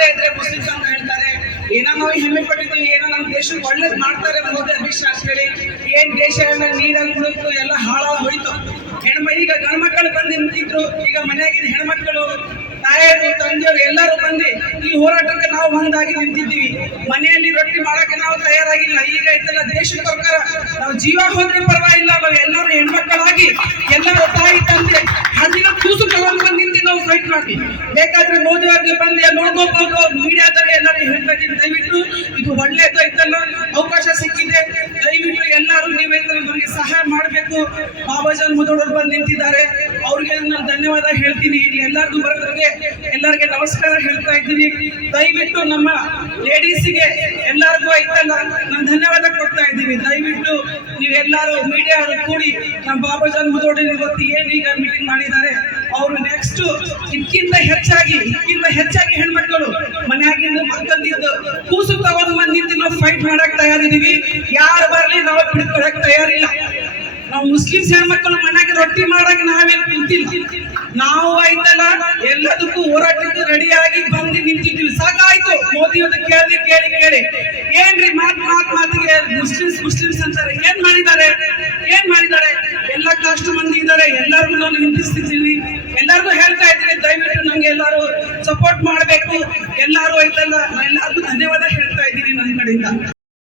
ಮಾಡದೇ ಇದ್ರೆ ಮುಸ್ಲಿಮ್ಸ್ ಅಂತ ಹೇಳ್ತಾರೆ. ಏನೋ ನಾವು ಹೆಮ್ಮೆ ಪಟ್ಟಿದ್ದೀವಿ, ಏನೋ ನಮ್ಮ ದೇಶಕ್ಕೆ ಒಳ್ಳೇದು ಮಾಡ್ತಾರೆ ಮೋದಿ ಅಮಿತ್ ಶಾ ಹೇಳಿ. ಏನ್ ದೇಶ ನೀರಲ್ಲಿ ಮುಳುಗ್ತು, ಎಲ್ಲ ಹಾಳಾಗಿ ಹೋಯ್ತು. ಈಗ ಗಂಡ್ಮಕ್ಕಳು ಬಂದು ನಿಂತಿದ್ರು, ಈಗ ಮನೆಯಾಗಿದ್ದ ಹೆಣ್ಮಕ್ಕಳು, ತಾಯಿಯರು, ತಂದೆಯವರು ಎಲ್ಲರೂ ಬಂದು ಈ ಹೋರಾಟಕ್ಕೆ ನಾವು ಒಂದಾಗಿ ನಿಂತಿದ್ದೀವಿ. ಮನೆಯಲ್ಲಿ ರೊಟ್ಟಿ ಮಾಡಕ್ಕೆ ನಾವು ತಯಾರಾಗಿಲ್ಲ. ಈಗ ಇದೆಲ್ಲ ದೇಶಕ್ಕೋಸ್ಕರ ನಾವು ಜೀವ ಹೋದ್ರೆ ಪರವಾಗಿಲ್ಲ, ನಾವು ಎಲ್ಲರೂ ಹೆಣ್ಮಕ್ಕಳಾಗಿ ಎಲ್ಲರೂ ತಾಯಿ ತಂದೆ ಹಣ್ಣಿನ ಕೂಸು ತಗೊಂಡು ಬಂದು ನಿಂತು ನಾವು ಫೈಟ್ ಮಾಡಿ. ಬೇಕಾದ್ರೆ ಮೋದಿ ಅವ್ರಿಗೆ ಬಂದು ನೋಡ್ಕೋಬಹುದು, ಮೀಡಿಯಾದಲ್ಲಿ ಎಲ್ಲರೂ ಹೇಳ್ತಾ ಇದ್ದೀನಿ. ದಯವಿಟ್ಟು ಇದು ಒಳ್ಳೇದು, ಇದೆಲ್ಲ ಅವಕಾಶ ಸಿಕ್ಕಿದೆ. ದಯವಿಟ್ಟು ಎಲ್ಲರೂ ನೀವೆಲ್ಲರೂ ನಮಗೆ ಸಹಾಯ ಮಾಡಬೇಕು. ಬಾಬಾಜಾನ್ ಮುದೋಡರು ಬಂದು ನಿಂತಿದ್ದಾರೆ, ಅವ್ರಿಗೆ ನಾನು ಧನ್ಯವಾದ ಹೇಳ್ತೀನಿ. ಇಲ್ಲಿ ಎಲ್ಲರಿಗೂ ಬರೋದ್ರಿಗೆ ಎಲ್ಲರಿಗೆ ನಮಸ್ಕಾರ ಹೇಳ್ತಾ ಇದ್ದೀನಿ. ದಯವಿಟ್ಟು ನಮ್ಮ ಲೇಡೀಸಿಗೆ ಎಲ್ಲರಿಗೂ ಐತಲ್ಲ ನಾನು ಧನ್ಯವಾದ ಕೊಡ್ತಾ ಇದ್ದೀನಿ. ದಯವಿಟ್ಟು ನೀವೆಲ್ಲರೂ ಮೀಡಿಯಾರು ಕೂಡಿ ನಮ್ಮ ಬಾಬಾಜಾನ್ ಮುದೋಡಿ ಇವತ್ತು ಏನೀಗ ಮೀಟಿಂಗ್ ಮಾಡಿದ್ದಾರೆ, ಅವರು ನೆಕ್ಸ್ಟ್ ಇದಕ್ಕಿಂತ ಹೆಚ್ಚಾಗಿ ಹೆಣ್ಮಕ್ಕಳು ಮನೆಯಾಗಿಂದ ಮಕ್ಕಂದಿದ್ದು ಕೂಸು ತಗೊಂಡು ಬಂದು ನಿಂತು ನಾವು ಫೈಟ್ ಮಾಡಕ್ ತಯಾರಿದ್ದೀವಿ. ಯಾರು ಬರಲಿ ನಾವು ಬಿಡ್ಕೊಳಕ್ ತಯಾರಿಲ್ಲ. ನಾವು ಮುಸ್ಲಿಮ್ಸ್ ಹೆಣ್ಮಕ್ಕಳು ಮನೆಗೆ ರೊಟ್ಟಿ ಮಾಡಕ್ ನಾವೇನು ಕುಂತಿಲ್ಲ. ನಾವು ಐತಲ್ಲ ಎಲ್ಲದಕ್ಕೂ ಹೋರಾಟಕ್ಕೂ ರೆಡಿಯಾಗಿ ಬಂದು ನಿಂತಿದ್ದೀವಿ. ಸಾಕಾಯ್ತು ಮೋದಿ ಅವ್ರದ್ದು ಕೇಳಿ ಏನ್ರಿ ಮಾತಿಗೆ ಮುಸ್ಲಿಮ್ಸ್ ಅಂತಾರೆ. ಏನ್ ಮಾಡಿದ್ದಾರೆ? ಎಲ್ಲ ಕಾಸ್ಟ್ ಮಂದಿ ಇದ್ದಾರೆ, ಎಲ್ಲರಿಗೂ ನಾನು ನಿಂತಿಸ್ತಿದ್ದೀನಿ. ಎಲ್ಲರಿಗೂ ಹೇಳ್ತಾ ಇದ್ದೀನಿ, ದಯವಿಟ್ಟು ನಮ್ಗೆ ಎಲ್ಲರೂ ಸಪೋರ್ಟ್ ಮಾಡಬೇಕು. ಎಲ್ಲರೂ ಐತಲ್ಲ, ಎಲ್ಲರಿಗೂ ಧನ್ಯವಾದ ಹೇಳ್ತಾ ಇದ್ದೀನಿ ನನ್ನ ಕಡೆಯಿಂದ.